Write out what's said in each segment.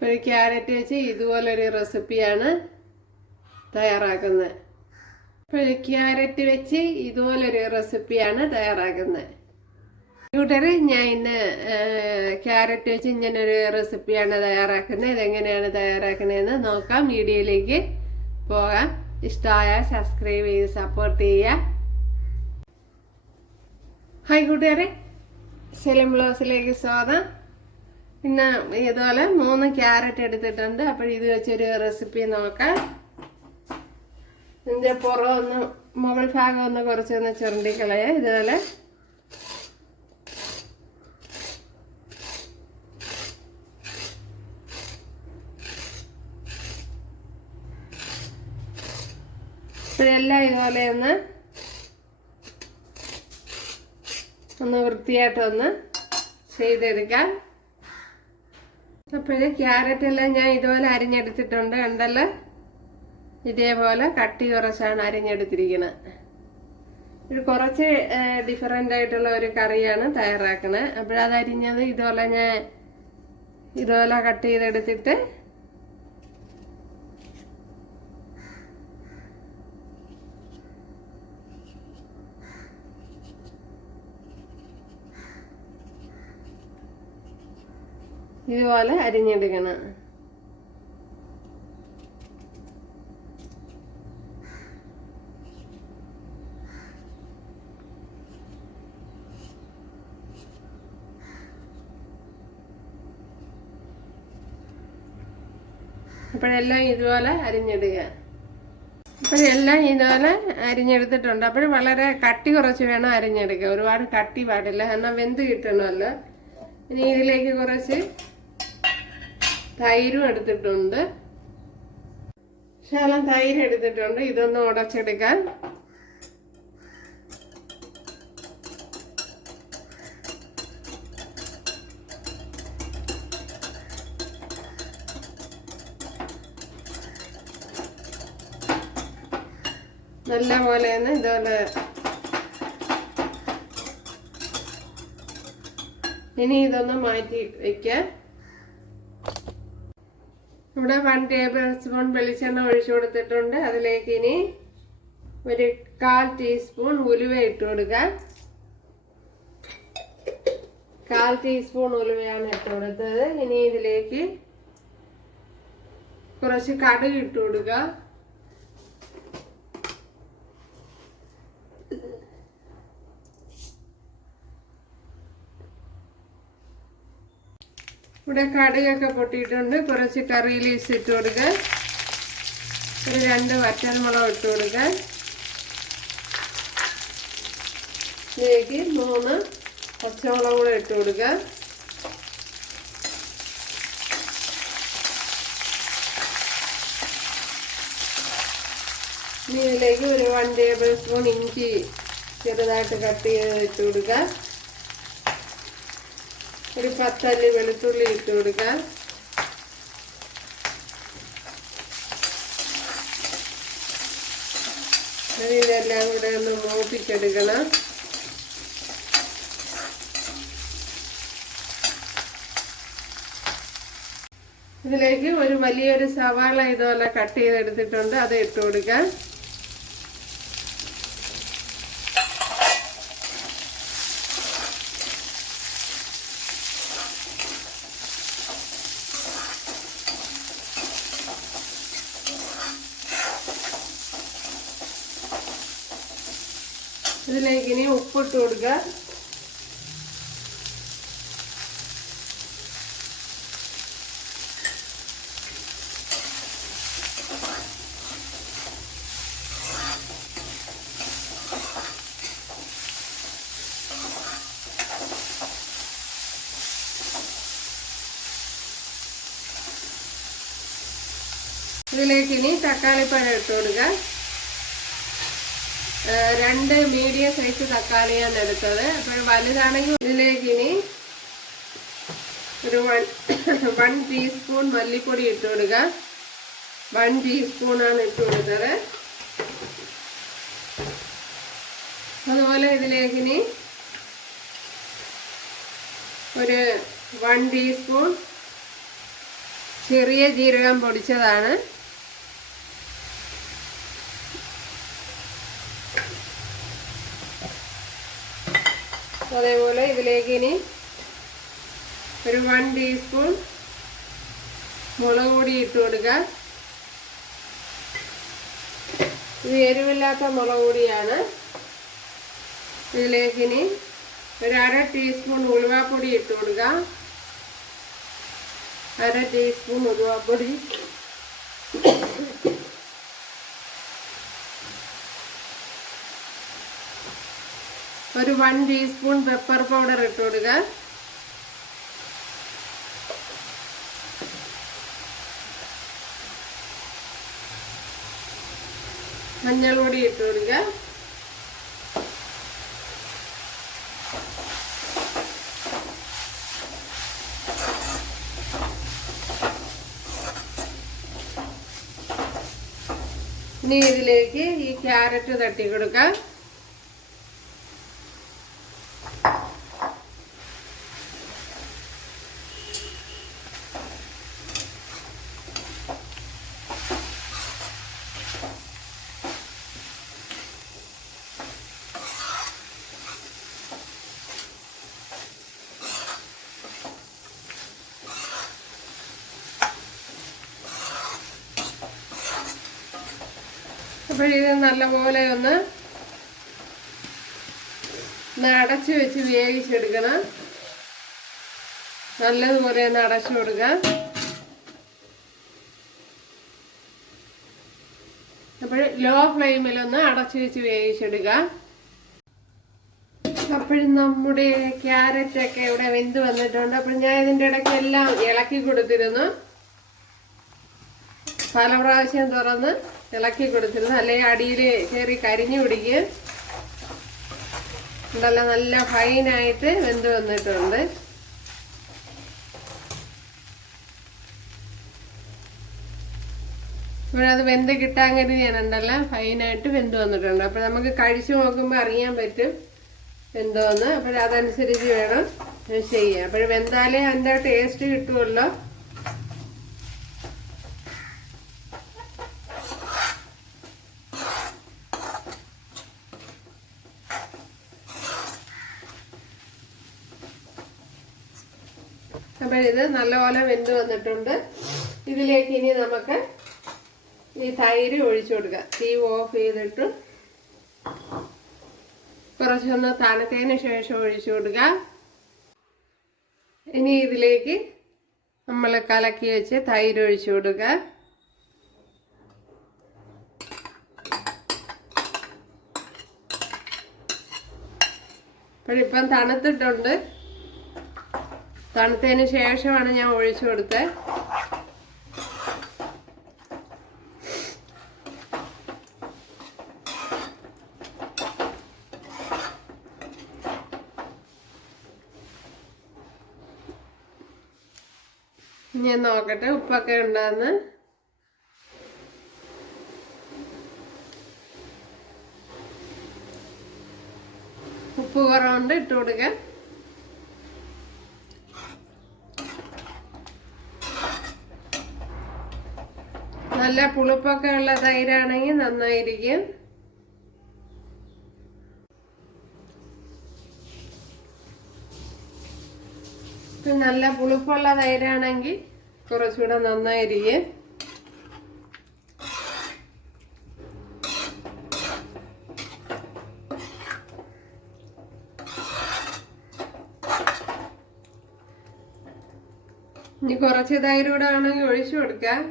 ഇപ്പോൾ ക്യാരറ്റ് വെച്ച് ഇതുപോലൊരു റെസിപ്പിയാണ് തയ്യാറാക്കുന്നത്. ഇപ്പോൾ ക്യാരറ്റ് വെച്ച് ഇതുപോലൊരു റെസിപ്പിയാണ് തയ്യാറാക്കുന്നത്. കൂട്ടർ ഞാൻ ഇന്ന് ക്യാരറ്റ് വെച്ച് ഇങ്ങനൊരു റെസിപ്പിയാണ് തയ്യാറാക്കുന്നത്. ഇതെങ്ങനെയാണ് തയ്യാറാക്കുന്നതെന്ന് നോക്കാം. വീഡിയോയിലേക്ക് പോകാം. ഇഷ്ടമായ സബ്സ്ക്രൈബ് ചെയ്ത് സപ്പോർട്ട് ചെയ്യുക. ഹായ് കൂട്ടുകാരെ സെലിം ബ്ലൗസിലേക്ക് സ്വാഗതം. പിന്നെ ഇതുപോലെ മൂന്ന് ക്യാരറ്റ് എടുത്തിട്ടുണ്ട്. അപ്പോൾ ഇത് വെച്ചൊരു റെസിപ്പി നോക്കാം. ഇതിന്റെ പുറം ഒന്ന് മുകൾ ഭാഗം ഒന്ന് കുറച്ചൊന്ന് ചുരണ്ടിക്കളയ ഇതുപോലെ. ഇതെല്ലാം ഇതുപോലെ ഒന്ന് ഒന്ന് വൃത്തിയായിട്ടൊന്ന് ചെയ്തെടുക്കാം. അപ്പോൾ ക്യാരറ്റ് എല്ലാം ഞാൻ ഇതുപോലെ അരിഞ്ഞെടുത്തിട്ടുണ്ട് കണ്ടല്ലോ? ഇതേപോലെ കട്ടി കുറച്ചാണ് അരിഞ്ഞെടുത്തിരിക്കുന്നത് ഒരു കുറച്ച് ഡിഫറെന്റ് ആയിട്ടുള്ള ഒരു കറിയാണ് തയ്യാറാക്കുന്നത് അപ്പോഴത് അരിഞ്ഞത് ഇതുപോലെ ഞാൻ ഇതുപോലെ കട്ട് ചെയ്തെടുത്തിട്ട് ഇതുപോലെ അരിഞ്ഞെടുക്കണം. അപ്പോഴെല്ലാം ഇതുപോലെ അരിഞ്ഞെടുക്കുക അപ്പോഴെല്ലാം ഇതുപോലെ അരിഞ്ഞെടുത്തിട്ടുണ്ട്. അപ്പോൾ വളരെ കട്ടി കുറച്ച് വേണം അരിഞ്ഞെടുക്കുക ഒരുപാട് കട്ടി പാടില്ല. കാരണം വെന്ത് കിട്ടണമല്ലോ. ഇനി ഇതിലേക്ക് കുറച്ച് തൈരും എടുത്തിട്ടുണ്ട്. ശകലം തൈര് എടുത്തിട്ടുണ്ട്. ഇതൊന്ന് ഉടച്ചെടുക്കാൻ. നല്ല പോലെ തന്നെ ഇതുപോലെ ഇനി ഇതൊന്ന് മാറ്റി വയ്ക്കാം ഇവിടെ വൺ ടേബിൾ സ്പൂൺ വെളിച്ചെണ്ണ ഒഴിച്ചു കൊടുത്തിട്ടുണ്ട്. അതിലേക്ക് ഇനി ഒരു കാൽ ടീസ്പൂൺ ഉലുവ ഇട്ട് കൊടുക്കാം. കാൽ ടീസ്പൂൺ ഉലുവയാണ് ഇട്ട് കൊടുത്തത്. ഇനി ഇതിലേക്ക് കുറച്ച് കടുക് ഇട്ട് കൊടുക്കുക ഇവിടെ കടുകൊക്കെ പൊട്ടിയിട്ടുണ്ട്. കുറച്ച് കറി ഇട്ട് കൊടുക്കുക ഒരു രണ്ട് വറ്റൽമുളക് ഇട്ട് കൊടുക്കുക ഇതിലേക്ക് മൂന്ന് പച്ചമുളക് കൂടെ ഇട്ട് കൊടുക്കുക ഇതിലേക്ക് ഒരു വൺ ടേബിൾ സ്പൂൺ ഇഞ്ചി ചെറുതായിട്ട് കട്ട് ചെയ്ത് ഇട്ട് കൊടുക്കുക ഒരു പത്തല്ലി വെളുത്തുള്ളി ഇട്ട് കൊടുക്കാം. ഇതെല്ലാം കൂടെ ഒന്ന് മൂപ്പിച്ചെടുക്കണം. ഇതിലേക്ക് ഒരു വലിയൊരു സവാള ഇതുപോലെ കട്ട് ചെയ്തെടുത്തിട്ടുണ്ട്. അത് ഇട്ട് കൊടുക്കാം. ഇതിലേക്ക് ഇനി ഉപ്പിട്ട് കൊടുക്കുക ഇതിലേക്ക് ഇനി തക്കാളിപ്പഴം ഇട്ട് കൊടുക്കുക രണ്ട് മീഡിയം സൈസ് തക്കാളി ഞാൻ എടുത്തത്. അപ്പോൾ വലുതാണെങ്കിൽ ഇതിലേക്ക് ഇനി ഒരു വൺ വൺ ടീസ്പൂൺ മല്ലിപ്പൊടി ഇട്ട് കൊടുക്കുക വൺ ടീസ്പൂണാണ് ഇട്ട് കൊടുത്തത്. അതുപോലെ ഇതിലേക്ക് ഇനി ഒരു വൺ ടീസ്പൂൺ ചെറിയ ജീരകം പൊടിച്ചതാണ്. അതേപോലെ ഇതിലേക്ക് ഇനി ഒരു വൺ ടീസ്പൂൺ മുളക് പൊടി ഇട്ട് കൊടുക്കുക. ഇത് എരിവില്ലാത്ത മുളക് പൊടിയാണ്. ഇതിലേക്ക് ഇനി ഒരു അര ടീസ്പൂൺ ഉലുവാപ്പൊടി ഇട്ട് കൊടുക്കുക. അര ടീസ്പൂൺ ഉലുവാപ്പൊടി. ഒരു വൺ ടീസ്പൂൺ പെപ്പർ പൗഡർ ഇട്ട് കൊടുക്കുക മഞ്ഞൾപൊടി ഇട്ട് കൊടുക്കുക ഇനി ഇതിലേക്ക് ഈ ക്യാരറ്റ് തട്ടി കൊടുക്കാം. അപ്പോൾ ഇത് നല്ലപോലെ ഒന്ന് ഒന്ന് അടച്ചു വെച്ച് വേവിച്ചെടുക്കണം. നല്ലതുപോലെ ഒന്ന് അടച്ചു കൊടുക്കുക അപ്പോൾ ലോ ഫ്ലെയിമിലൊന്ന് അടച്ചു വെച്ച് വേവിച്ചെടുക്കുക അപ്പോഴും നമ്മുടെ ക്യാരറ്റ് ഒക്കെ ഇവിടെ വെന്ത് വന്നിട്ടുണ്ട്. അപ്പോൾ ഞാൻ ഇതിന്റെ ഇടയ്ക്ക് എല്ലാം ഇളക്കി കൊടുത്തിരുന്നു. പല പ്രാവശ്യം തുറന്ന് ഇളക്കി കൊടുത്തിരുന്നു. അല്ലെങ്കിൽ അടിയിൽ കയറി കരിഞ്ഞു പിടിക്കും. ഉണ്ടല്ലോ നല്ല ഫൈനായിട്ട് വെന്ത് വന്നിട്ടുണ്ട്. ഇവിടെ അത് വെന്ത് കിട്ടാൻ കരുതിയാണുണ്ടല്ലോ ഫൈനായിട്ട് വെന്ത് വന്നിട്ടുണ്ട്. അപ്പം നമുക്ക് കഴിച്ചു നോക്കുമ്പോൾ അറിയാൻ പറ്റും വെന്തോന്ന് അപ്പോൾ അതനുസരിച്ച് വേണം ചെയ്യാം അപ്പോൾ വെന്താലേ അതിന്റെ ടേസ്റ്റ് കിട്ടുമല്ലോ ഇത് നല്ലപോലെ വെന്ത് വന്നിട്ടുണ്ട്. ഇതിലേക്ക് ഇനി നമുക്ക് ഈ തൈര് ഒഴിച്ചു കൊടുക്കുക തീ ഓഫ് ചെയ്തിട്ട് കുറച്ചൊന്ന് തണുത്തതിന് ശേഷം ഒഴിച്ചു കൊടുക്കുക ഇനി ഇതിലേക്ക് നമ്മൾ കലക്കി വെച്ച് തൈര് ഒഴിച്ചു കൊടുക്കുക അപ്പോഴിപ്പം തണുത്തിട്ടുണ്ട്. തണുത്തതിന് ശേഷമാണ് ഞാൻ ഒഴിച്ചു കൊടുത്തത്. ഞാൻ നോക്കട്ടെ ഉപ്പൊക്കെ ഉണ്ടാന്ന്. ഉപ്പ് കുറവുണ്ട് ഇട്ട് കൊടുക്കാം. നല്ല പുളിപ്പൊക്കെ ഉള്ള തൈരാണെങ്കിൽ നന്നായിരിക്കും. നല്ല പുളിപ്പുള്ള തൈരാണെങ്കിൽ കുറച്ചുകൂടെ നന്നായിരിക്കും. ഇനി കുറച്ച് തൈരൂടെ ആണെങ്കിൽ ഒഴിച്ചു കൊടുക്കാം.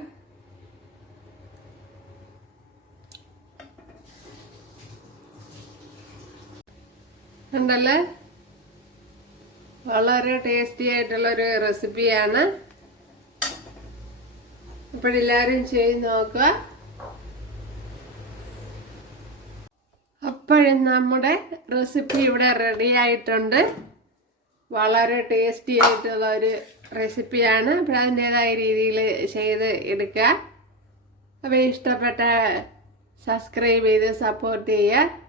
ഉണ്ടല്ലേ? വളരെ ടേസ്റ്റി ആയിട്ടുള്ള ഒരു റെസിപ്പിയാണ് അപ്പോഴെല്ലാവരും ചെയ്ത് നോക്കുക. അപ്പോഴും നമ്മുടെ റെസിപ്പി ഇവിടെ റെഡി ആയിട്ടുണ്ട്. വളരെ ടേസ്റ്റി ആയിട്ടുള്ള ഒരു റെസിപ്പിയാണ് അപ്പോൾ അതിന്റെതായ രീതിയിൽ ചെയ്ത് എടുക്കുക. അപ്പോൾ ഇഷ്ടപ്പെട്ട സബ്സ്ക്രൈബ് ചെയ്ത് സപ്പോർട്ട് ചെയ്യുക.